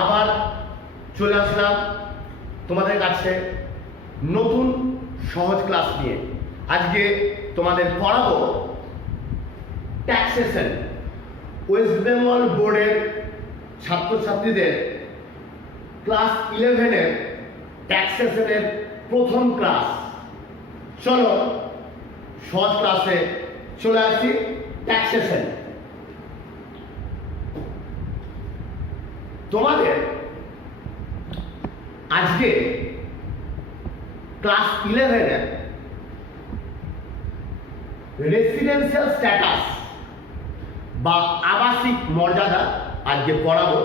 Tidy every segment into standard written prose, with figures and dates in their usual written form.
আবার চলে আসলাম তোমাদের কাছে নতুন সহজ ক্লাস নিয়ে। আজকে তোমাদের পড়াবো ট্যাক্সেশন। ওয়েস্ট বেঙ্গল বোর্ডের ছাত্রছাত্রীদের ক্লাস 11-এর ট্যাক্সেশনের প্রথম ক্লাস। চলো সহজ ক্লাসে চলে আসি। ট্যাক্সেশন তোমাদের আজকে ক্লাস 11-এর রেসিডেন্সিয়াল স্ট্যাটাস বা আবাসিক মর্যাদা আজকে পড়াবো।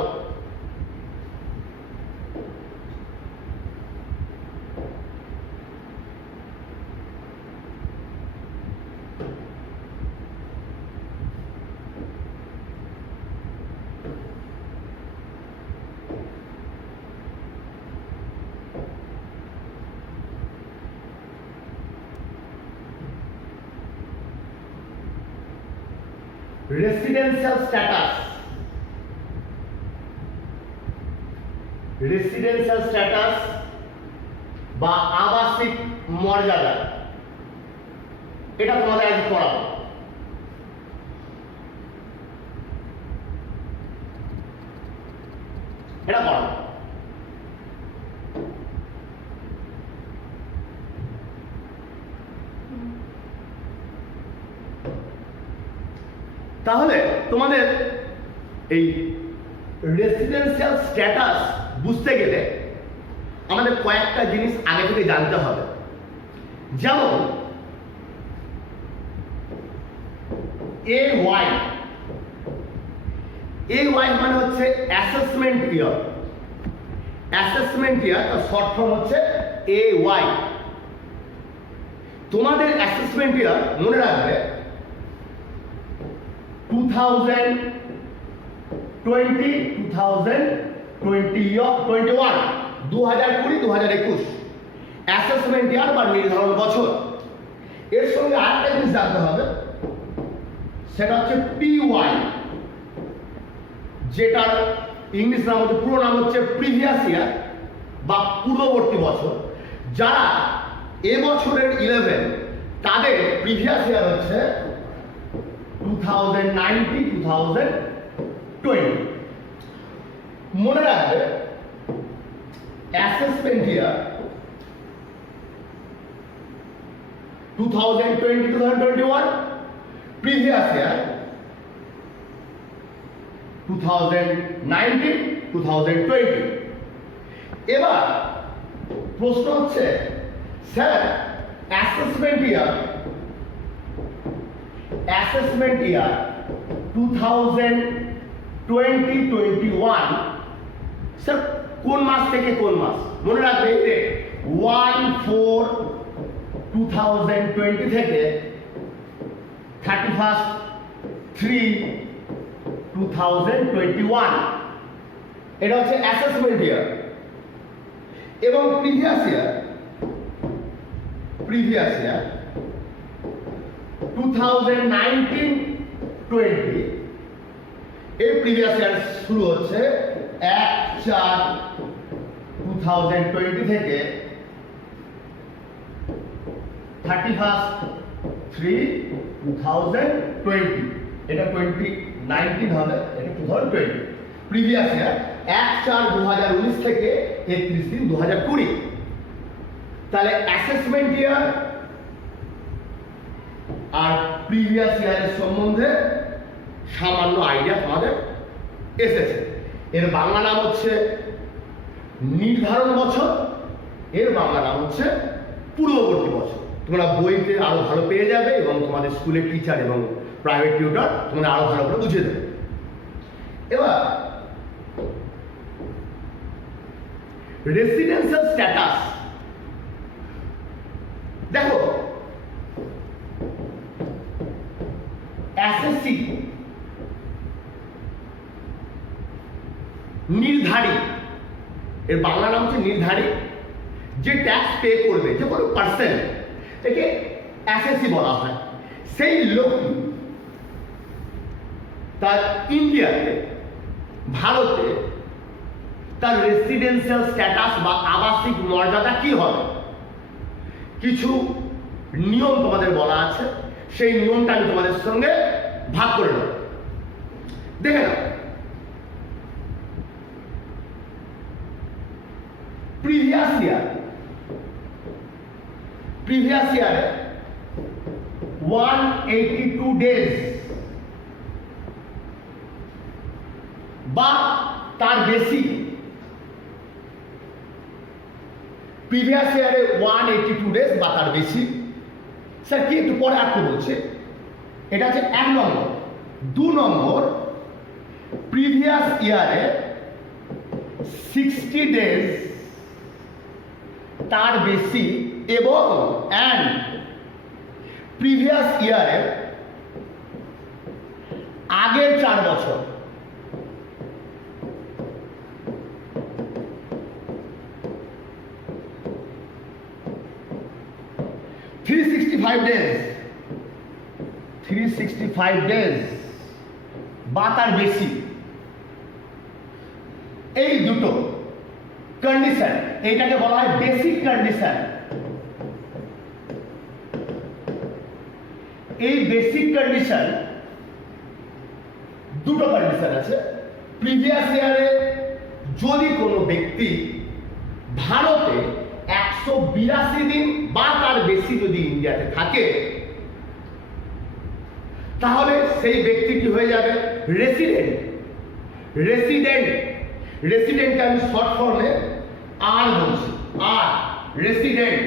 রেসিডেন্সিয়াল স্ট্যাটাস, রেসিডেন্সিয়াল স্ট্যাটাস বা আবাসিক মর্যাদা, এটা তোমাদের আজ পড়াবো। এটা পড়াবো। তাহলে তোমাদের এই রেসিডেন্সিয়াল স্ট্যাটাস বুঝতে গেলে আমাদের কয়েকটা জিনিস আগে থেকে জানতে হবে। যেমন AY মানে হচ্ছে অ্যাসেসমেন্ট ইয়ার। অ্যাসেসমেন্ট ইয়ার তার শর্ট ফর্ম হচ্ছে AY। তোমাদের অ্যাসেসমেন্ট ইয়ার মনে রাখবে 2020, 2021, 2020-2021 অ্যাসেসমেন্ট ইয়ার বা নির্ধারণ বছর। এর সঙ্গে আরেকটা জিনিস জানতে হবে, সেটা হচ্ছে PY, যেটার ইংলিশ নাম হচ্ছে, পুরো নাম হচ্ছে প্রিভিয়াস ইয়ার বা পূর্ববর্তী বছর। যারা এবছরের 11 তাদের প্রিভিয়াস ইয়ার হচ্ছে 2019-2020। মনে রাখবে অ্যাসেসমেন্ট ইয়ার 2020-2021, প্রিভিয়াস ইয়ার 2019-2020। এবার প্রশ্ন হচ্ছে, স্যার অ্যাসেসমেন্ট ইয়ার 2020-21 স্যার কোন মাস থেকে কোন মাস? মনে রাখবে 1/4-2020 থেকে 31/3/2021। এটা হচ্ছে অ্যাসেসমেন্ট ইয়ার। এবং প্রিভিয়াস ইয়ার 2019-20 এই প্রিভিয়াস ইয়ার শুরু হচ্ছে 1/4-2020 থেকে 31/3/2020। এটা 2019 হবে, এটা 2020। প্রিভিয়াস ইয়ার 1/4-2019 থেকে 31/3/2020। তাহলে অ্যাসেসমেন্ট ইয়ার আর প্রিভিয়াস ইয়ারের সম্বন্ধে সামান্য আইডিয়া তোমাদের এসেছে। এর বাংলা নাম হচ্ছে নির্ধারণ বছর, এর বাংলা নাম হচ্ছে পূর্ববর্তী বছর। তোমরা বইতে আরো ভালো পেয়ে যাবে এবং তোমাদের স্কুলের টিচার এবং প্রাইভেট টিউটর তোমাদের আরো ভালো করে বুঝিয়ে দেবে। এবার রেসিডেন্সিয়াল স্ট্যাটাস দেখো, এসএসসি নির্ধারিত, এর বাংলা নাম হচ্ছে নির্ধারিত, যে ট্যাক্স পে করবে যে কোনো পার্সন, একে এসএসসি বলা হয়। সেই লোকটি তার ইন্ডিয়াতে, ভারতে তার রেসিডেন্সিয়াল স্ট্যাটাস বা আবাসিক মর্যাদা কি হবে, কিছু নিয়ম তোমাদের বলা আছে, সেই নিয়মটা আমি তোমাদের সঙ্গে ভাগ করে নেব। দেখে নাও, প্রিভিয়াস ইয়ারে 182 ডেজ বা তার বেশি, প্রিভিয়াস ইয়ারে 182 ডেজ বা তার বেশি। স্যার কি একটু পরে আটকে বলছে, এটা হচ্ছে 1 নম্বর। 2 নম্বর, প্রিভিয়াস ইয়ারে 60 ডেজ তার বেশি এবং প্রিভিয়াস ইয়ারে আগের 4 বছর, থ্রি সিক্সটি ফাইভ ডেজ বা তার বেশি, এই দুটো কন্ডিশন, এইটাকে বলা হয় বেসিক কন্ডিশন। এই বেসিক কন্ডিশন, দুটো কন্ডিশন আছে। প্রিভিয়াস ইয়ারে যদি কোনো ব্যক্তি ভারতে 182 দিন বা তার বেশি যদি ইন্ডিয়াতে থাকে, তাহলে সেই ব্যক্তি কি হয়ে যাবে, রেসিডেন্টকে আমি শর্ট ফর্মে আর বলছি, রেসিডেন্ট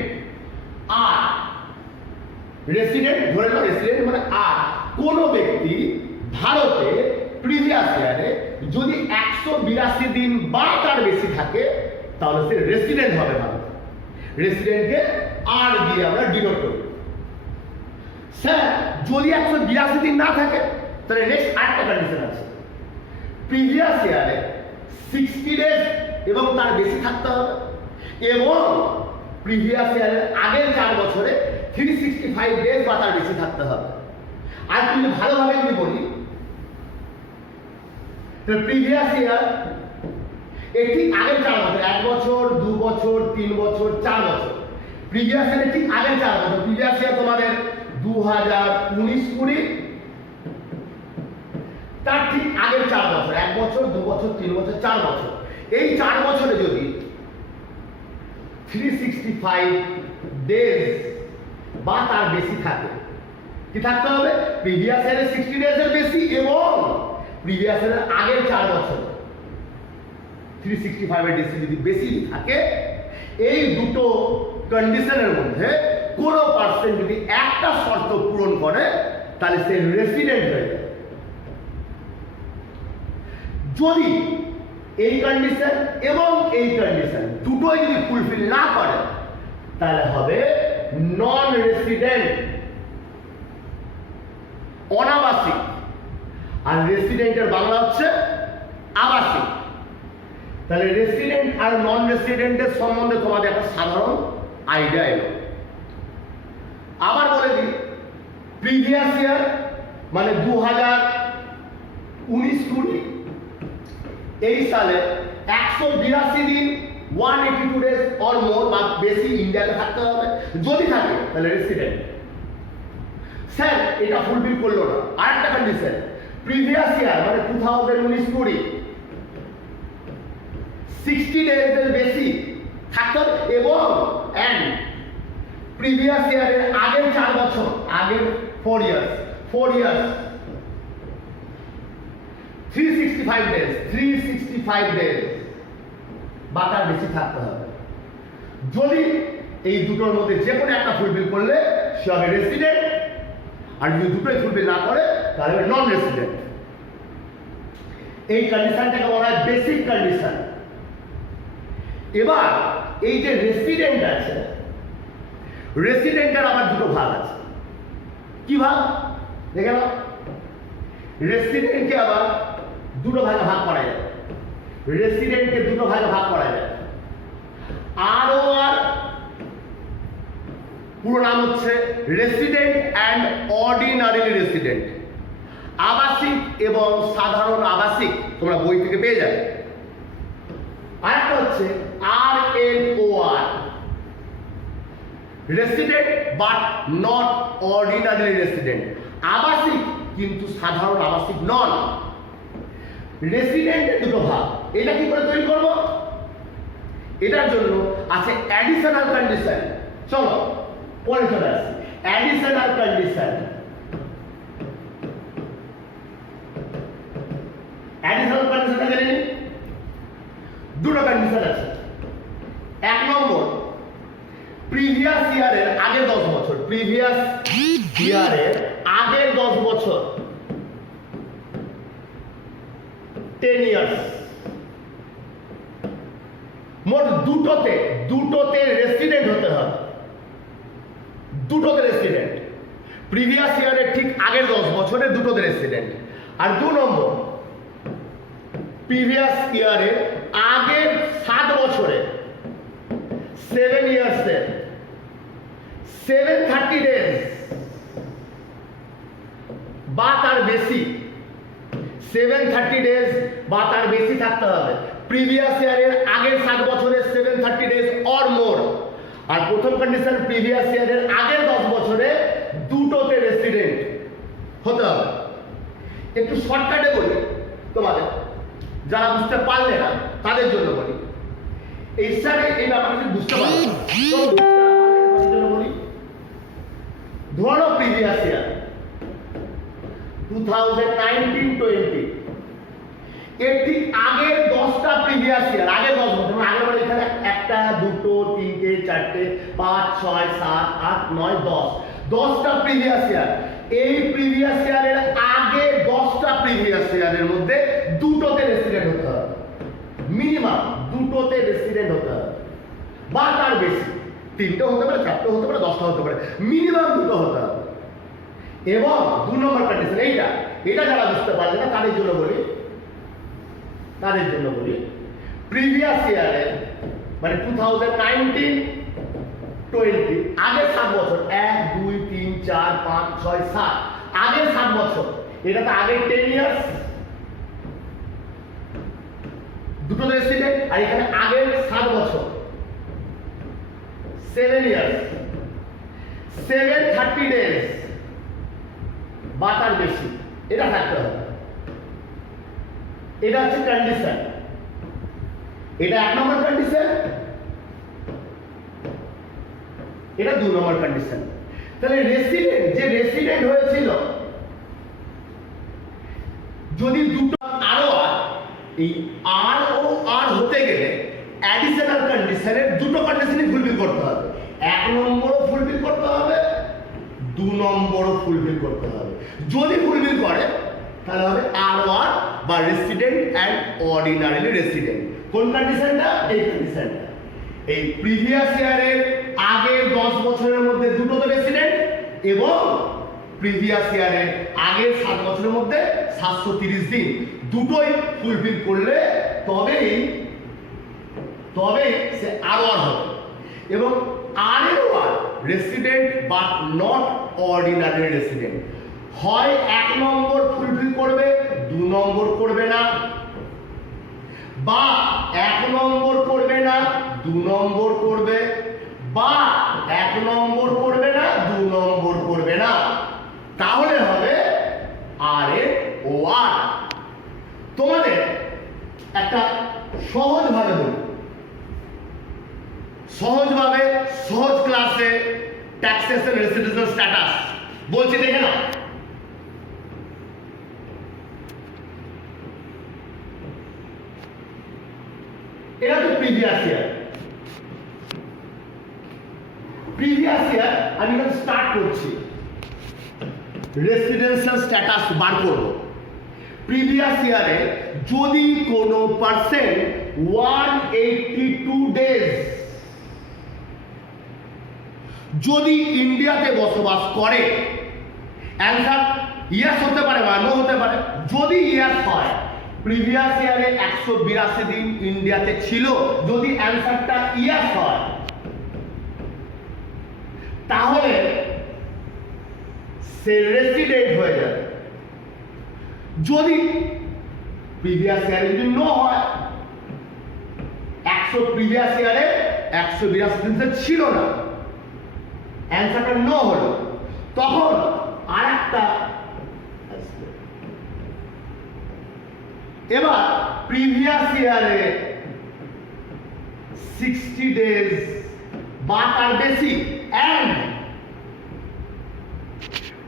ধরে নাও, রেসিডেন্ট মানে আর। কোন ব্যক্তি ভারতে প্রিভিয়াস ইয়ারে যদি 182 দিন বা তার বেশি থাকে, তাহলে সে রেসিডেন্ট হবে ভারতে। রেসিডেন্টকে আর দিয়ে আমরা ডিনোট করি। স্যার যদি 182 দিন না থাকে, তাহলে নেক্সট আরেকটা কন্ডিশন আছে, প্রিভিয়াস ইয়ারে 60 ডেজ এবং তার বেশি থাকতে হবে, এবং প্রিভিয়াস ইয়ারের আগের 4 বছরে 365 ডেজ বা তার বেশি থাকতে হবে। আর তুমি ভালোভাবে যদি বলি, প্রিভিয়াস ইয়ার এর ঠিক আগের 4 বছর, 1 বছর, 2 বছর, 3 বছর, 4 বছর, প্রিভিয়াস ইয়ারের ঠিক আগের 4 বছর। প্রিভিয়াস ইয়ার তোমাদের 2019-20, তার ঠিক আগের 4 বছর, 1 বছর, 2 বছর, 3 বছর, 4 বছর, এই 4 বছরে যদি 365 ডেজ বা তার বেশি থাকে, কি থাকতে হবে, প্রিভিয়াস ইয়ারের 60 ডেজের বেশি এবং প্রিভিয়াস ইয়ারের আগের 4 বছর 365 এর যদি বেশি থাকে, এই দুটো কন্ডিশনের মধ্যে কোনো পার্সন যদি একটা শর্ত পূরণ করে, তাহলে সে রেসিডেন্ট হয়ে যাবে। যদি এই কন্ডিশন এবং এই কন্ডিশন দুটোই যদি ফুলফিল না করে, তাহলে হবে নন রেসিডেন্ট, অনাবাসিক। আর রেসিডেন্টের বাংলা হচ্ছে আবাসিক। তাহলে রেসিডেন্ট আর নন রেসিডেন্টের সম্বন্ধে তোমাদের একটা সাধারণ আইডিয়া এলো। আবার বলে দিই, প্রিভিয়াস ইয়ার মানে 2019-20, এই সালে 182 দিন 182 ডেজ অর মোর বা বেশি ইন্ডিয়াতে থাকতে হবে। যদি থাকে তাহলে রেসিডেন্ট। স্যার এটা ফুলফিল করলো না, আরেকটা কন্ডিশন, প্রিভিয়াস ইয়ার মানে 2019-20 60 ডেজের বেশি থাকতে হবে এবং প্রিভিয়াস ইয়ারের আগের 4 বছর, আগের 4 ইয়ার্স 365 ডেজ বা তার বেশি থাকতে হবে। যদি এই দুটোর মধ্যে যে কোনো একটা ফুলফিল করলে সে হবে রেসিডেন্ট, আর যদি দুটোই ফুলফিল না করে তাহলে নন রেসিডেন্ট। এই কন্ডিশনটাকে বলা হয় বেসিক কন্ডিশন। এবার এই যে রেসিডেন্ট আছে, রেসিডেন্টের আবার দুটো ভাগ আছে। কি ভাগ দেখে নাও, রেসিডেন্টকে আবার দুটো ভাগে ভাগ করা যায়। রেসিডেন্টকে দুটো ভাগে ভাগ করা যায়। আর পুরো নাম হচ্ছে রেসিডেন্ট অ্যান্ড অর্ডিনারি রেসিডেন্ট, আবাসিক এবং সাধারণ আবাসিক, তোমরা বই থেকে পেয়ে যাবে। আরেকটা হচ্ছে RNOR, resident but not ordinary resident, আবাসিক কিন্তু সাধারণ আবাসিক নন। রেসিডেন্টের দুটো ভাগ, এটা কি করে তৈরি করব? এটার জন্য আছে অ্যাডিশনাল কন্ডিশন। চলো পরে চলে আসি। অ্যাডিশনাল কন্ডিশন, অ্যাডিশনাল কন্ডিশনটা জেনে নিন। দুটো কন্ডিশন আছে। এক নম্বর, প্রিভিয়াস ইয়ারের আগে 10 বছর, প্রিভিয়াস ইয়ারের আগের 10 বছর, 10 ইয়ার্স, মোট দুটোতে রেসিডেন্ট হতে হবে, দুটোতে রেসিডেন্ট। প্রিভিয়াস ইয়ারের ঠিক আগের 10 বছরে দুটোতে রেসিডেন্ট। আর 2 নম্বর, প্রিভিয়াস ইয়ারের আগের 7 বছরে, 7 ইয়ার্সের 730 ডেজ বা তার বেশি, 730 ডেজ বা তার বেশি থাকতে হবে। প্রিভিয়াস ইয়ারের আগের 7 বছরের 730 ডেজ অর মোর। আর প্রথম কন্ডিশন, প্রিভিয়াস ইয়ারের আগের 10 বছরে দুটোতে রেসিডেন্ট হতে হবে। একটু শর্টকাটে বলি তোমাদের, যারা বুঝতে পারলে না তাদের জন্য বলি। এই স্যারে এই ব্যাপারটা বুঝতে পারলে না, জন্য বলি। ধরো প্রিভিয়াস ইয়ার 2019-20, এর ঠিক আগের 10টা প্রিভিয়াস ইয়ার, আগের 10 বছর, আগের মানে এখানে 1টা 2টো 3টে 4টে 5 6 7 8 9 10, 10টা প্রিভিয়াস ইয়ার। এই প্রিভিয়াস ইয়ারের আগে 10টা প্রিভিয়াস ইয়ারের মধ্যে দুটোতে রেসিডেন্ট হতে হবে, মিনিমাম দুটোতে রেসিডেন্ট হতে হবে বা তার বেশি, 3টে হতে পারে, 4টে হতে পারে, 10টা হতে পারে, মিনিমাম দুটো হতে হবে। এবং 2 নম্বর কন্ডিশন এটা যারা বুঝতে পারবে না তাদের জন্য বলি, প্রিভিয়াস ইয়ারে মানে 2019-20 আগের 7 বছর, 1 2 3 4 5 6 7, আগের 7 বছর, এটা তো আগের 10 ইয়ার্স, দুটো রেসিডেন্ট। আর এখানে আগের 7 বছর, 7 ইয়ার্স, 730 ডেজ বা তার বেশি, এটা থাকতে হবে। এটা হচ্ছে কন্ডিশন, এটা 1 নম্বর কন্ডিশন, এটা 2 নম্বর কন্ডিশন। তাহলে রেসিডেন্ট, যে রেসিডেন্ট হয়েছিল, যদি দুটো আরো এই আর ও আর হতে গেলে অ্যাডিশনাল কন্ডিশনের দুটো কন্ডিশনই ফুলফিল করতে হবে। 1 নম্বরও ফুলফিল করতে হবে, 2 নম্বরও ফুলফিল করতে হবে। যদি ফুলফিল করে তাহলে হবে আর ওয়ার বা রেসিডেন্ট অ্যান্ড অর্ডিনারিলি রেসিডেন্ট। কোন কন্ডিশনটা? এই কন্ডিশনটা। এই প্রিভিয়াস ইয়ারের আগের 10 বছরের মধ্যে দুটোতে রেসিডেন্ট এবং প্রিভিয়াস ইয়ারের আগের 7 বছরের মধ্যে 730 দিন, দুটোই ফুলফিল করলে তবেই সে আর ওয়ার হবে। এবং আর এর ওয়ার resident but not ordinary resident, হয় 1 নম্বর ফুলফিল করবে, 2 নম্বর করবে না, বা 1 নম্বর করবে না 2 নম্বর করবে, বা 1 নম্বর করবে না 2 নম্বর করবে না, তাহলে হবে আর এর ও আর। তোমাদের একটা সহজভাবে বলি, সহজ ক্লাসে ট্যাক্সেশন রেসিডেন্সিয়াল স্ট্যাটাস বলছি, দেখে নাও। এটা তো প্রিভিয়াস ইয়ার আমি এখন স্টার্ট করছি, রেসিডেন্সিয়াল স্ট্যাটাস বার করব। প্রিভিয়াস ইয়ারে যদি কোনো পার্সেন্ট 182 ডেজ যদি ইন্ডিয়াতে বসবাস করে, অ্যান্সার ইয়েস হতে পারে বা নো হতে পারে। যদি ইয়েস হয়, প্রিভিয়াস ইয়ারে 182 দিন ইন্ডিয়াতে ছিল, যদি অ্যান্সারটা ইয়েস হয় তাহলে সে রেসিডেন্ট হয়ে যাবে। যদি প্রিভিয়াস ইয়ারে যদি নো হয় প্রিভিয়াস ইয়ারে 182 দিন ছিল না, অ্যান্সারটা নো হলো। তখন আর একটা, এবার প্রিভিয়াস ইয়ারে 60 ডেজ বা তার বেশি অ্যান্ড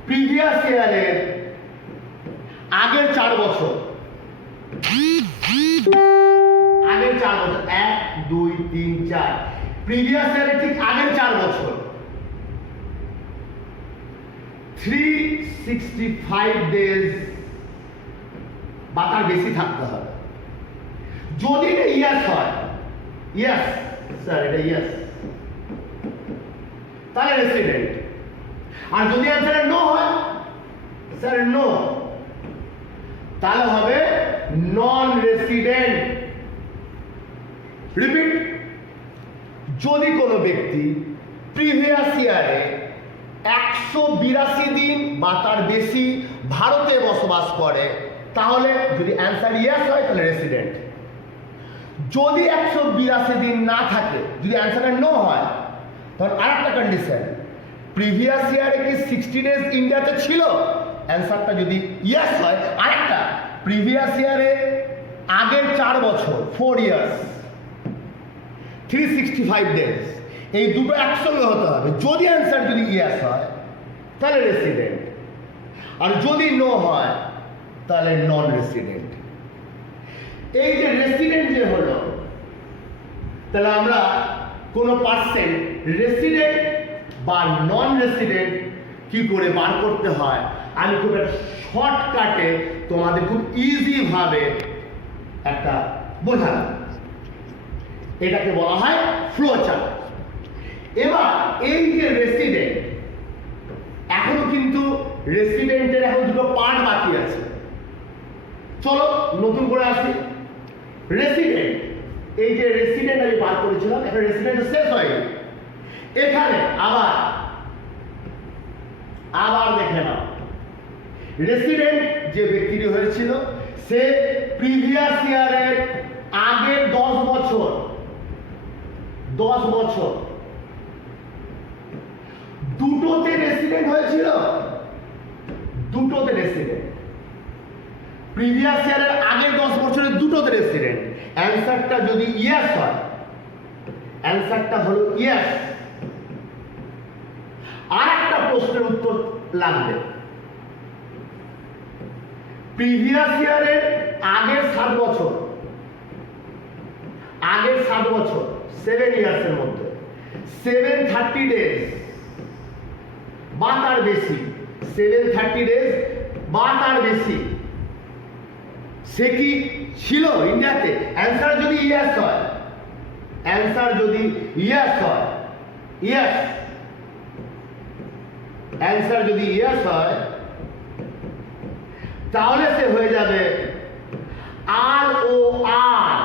প্রিভিয়াস ইয়ারের আগের 4 বছর, আগের 4 বছর 1 2 3 4 প্রিভিয়াস ইয়ারের ঠিক আগের 4 বছর 365 ডেজ বা তার বেশি থাকতে হবে। যদি এটা ইয়াস হয়, ইয়াস স্যার এটা ইয়াস, তাহলে রেসিডেন্ট। আর যদি অ্যান্সার নো হয়, স্যার নো, তাহলে হবে নন রেসিডেন্ট। রিপিট, যদি কোনো ব্যক্তি প্রিভিয়াস ইয়ারে 182 দিন বা তার বেশি ভারতে বসবাস করে, তাহলে যদি অ্যান্সার ইয়েস হয় তাহলে রেসিডেন্ট। যদি 182 দিন না থাকে, যদি অ্যান্সারটা নো হয়, তখন আরেকটা কন্ডিশন, প্রিভিয়াস ইয়ারে কি 60 ডেজ ইন্ডিয়াতে ছিল, অ্যান্সারটা যদি ইয়েস হয়, আরেকটা প্রিভিয়াস ইয়ারে আগের 4 বছর 4 ইয়ার্স 365 ডেজ, এই দুটো একসঙ্গে হতে হবে। যদি অ্যান্সার যদি ইয়েস হয় তাহলে রেসিডেন্ট, আর যদি নো হয় তাহলে নন রেসিডেন্ট। এই যে রেসিডেন্ট যে হলো, তাহলে আমরা কোনো পার্সেন্ট রেসিডেন্ট বা নন রেসিডেন্ট কি করে বার করতে হয়, আমি খুব একটা শর্টকাটে তোমাদের খুব ইজি ভাবে একটা বোঝালাম। এটাকে বলা হয় ফ্লো চার্ট। এবার এই যে রেসিডেন্ট, এখনো কিন্তু রেসিডেন্টের এখন দুটো পার্ট বাকি আছে। চলো নতুন করে আসি। রেসিডেন্ট, এই যে রেসিডেন্ট আমি বার করেছিলাম, এখন রেসিডেন্ট শেষ হয়নি। এখানে আবার দেখে নাও, রেসিডেন্ট যে ব্যক্তিটি হয়েছিল সে প্রিভিয়াস ইয়ারের আগের 10 বছর দুটোতে রেসিডেন্ট হয়েছিল, দুটোতে রেসিডেন্ট, প্রিভিয়াস ইয়ারের আগের 10 বছরের দুটোতে রেসিডেন্ট। অ্যান্সারটা যদি ইয়েস হয়, অ্যান্সারটা হলো ইয়েস। আর একটা প্রশ্নের উত্তর লাগবে, প্রিভিয়াস ইয়ারের আগের 7 বছর, আগের 7 বছর 7 ইয়ার্সের মধ্যে 730 ডেজ বা তার বেশি, 730 ডেজ বা তার বেশি সে কি ছিল ইন্ডিয়াতে। অ্যান্সার যদি ইয়েস হয়, অ্যান্সার যদি ইয়েস হয়, ইয়েস, অ্যান্সার যদি ইয়েস হয়, তাহলে সে হয়ে যাবে ROR,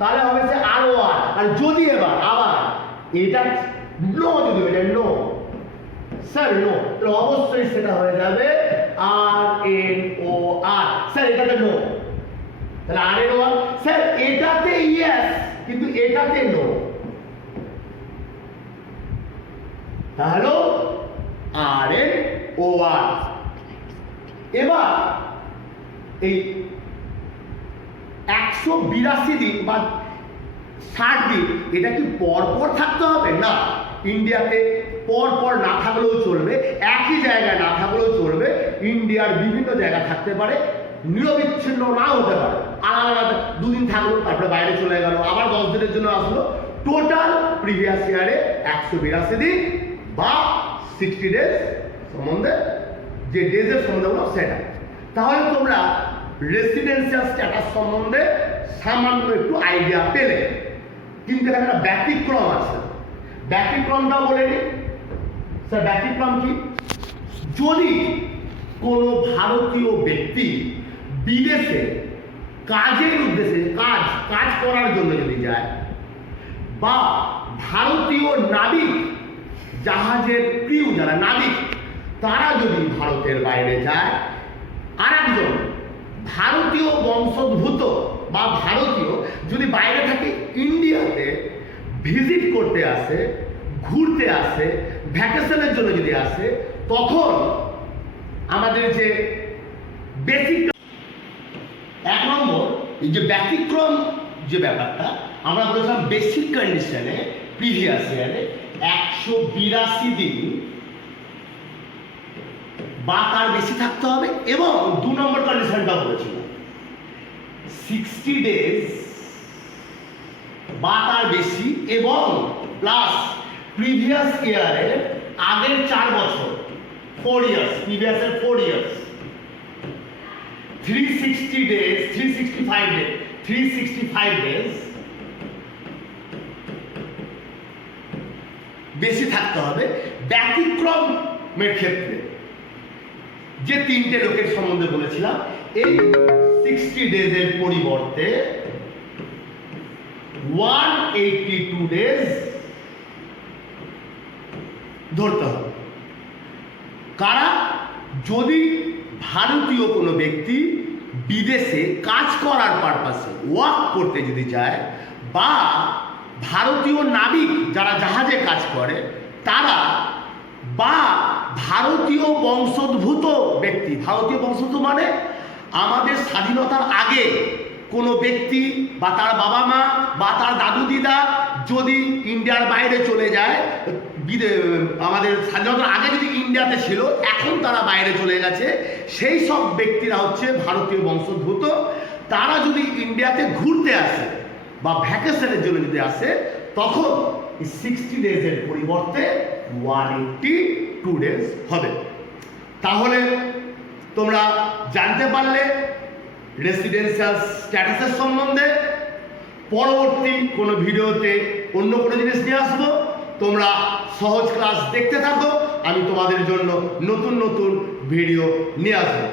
তাহলে হবে সে ROR। আর যদি এবার আবার এটা নো, যদি এটা নো, স্যার নো, তাহলে অবশ্যই সেটা হয়ে যাবে RNOR। স্যার এটাতে নো, তাহলে RNOR। স্যার এটাতে ইয়েস কিন্তু এটাতে নো, তাহলে RNOR। এবার এই 182 দিন বা 60 দিন এটা কি পরপর থাকতে হবে? না, ইন্ডিয়াতে পরপর না থাকলেও চলবে, একই জায়গায় না থাকলেও চলবে, ইন্ডিয়ার বিভিন্ন জায়গা থাকতে পারে, নিরবিচ্ছিন্ন না হতে পারে। আলাদা আলাদা 2 দিন থাকলো, তারপরে বাইরে চলে গেল, আবার 10 দিনের জন্য আসলো। টোটাল প্রিভিয়াস ইয়ারে 182 দিন বা 60 ডেজ সম্বন্ধে যে ডেজের সম্বন্ধে বলো সেটা। তাহলে তোমরা রেসিডেন্সিয়াল স্ট্যাটাস সম্বন্ধে সামান্য একটু আইডিয়া পেলে। কিন্তু এখানে একটা ব্যতিক্রম আছে, ব্যতিক্রমটা বলে নিই। স্যার ব্যতিক্রম কি? যদি কোনো ভারতীয় ব্যক্তি বিদেশে কাজের উদ্দেশ্যে কাজ করার জন্য যদি যায়, বা ভারতীয় নাবিক জাহাজের ক্রিউ যারা নাবিক তারা যদি ভারতের বাইরে যায়, আর একজন ভারতীয় বংশোদ্ভূত বা ভারতীয় যদি বাইরে থাকে ইন্ডিয়াতে ভিজিট করতে আসে, ঘুরতে আসে, ভ্যাকেশনের জন্য যদি আসে, তখন আমাদের যে বেসিক 1 নম্বর এই যে ব্যতিক্রম যে ব্যাপারটা আমরা বলেছিলাম বেসিক কন্ডিশনে প্রিভিয়াস ইয়ারে 182 দিন বা তার বেশি থাকতে হবে, এবং 2 নম্বর কন্ডিশনটা বলেছিলাম 60 ডেজ বা তার বেশি, এবং প্লাস প্রিভিয়াস ইয়ারের আগের 4 বছর 4 ইয়ার্স, প্রিভিয়াসের 4 ইয়ার্স, 360 ডেজ 365 ডেজ বেশি থাকতে হবে। ব্যতিক্রমের ক্ষেত্রে যে 3টে লোকের সম্বন্ধে বলেছিলাম, এই 60 ডেজের পরিবর্তে 182 ডেজ ধরতে হবে। কারা? যদি ভারতীয় কোনো ব্যক্তি বিদেশে কাজ করার পারপাসে ওয়ার্ক করতে যদি যায়, বা ভারতীয় নাবিক যারা জাহাজে কাজ করে তারা, বা ভারতীয় বংশোদ্ভূত ব্যক্তি, ভারতীয় বংশোদ্ভূত মানে আমাদের স্বাধীনতার আগে কোনো ব্যক্তি বা তার বাবা মা বা তার দাদু দিদা যদি ইন্ডিয়ার বাইরে চলে যায়, আমাদের স্বাধীনতার আগে যদি ইন্ডিয়াতে ছিল, এখন তারা বাইরে চলে গেছে, সেই সব ব্যক্তিরা হচ্ছে ভারতীয় বংশোদ্ভূত। তারা যদি ইন্ডিয়াতে ঘুরতে আসে বা ভ্যাকেশনের জন্য যদি আসে, তখন 60 ডেজের পরিবর্তে 182 ডেজ হবে। তাহলে তোমরা জানতে পারলে রেসিডেন্সিয়াল স্ট্যাটাসের সম্বন্ধে। পরবর্তী কোনো ভিডিওতে অন্য কোনো জিনিস নিয়ে আসবো। তোমরা সহজ ক্লাস দেখতে থাকো, আমি তোমাদের জন্য নতুন নতুন ভিডিও নিয়ে আসবো।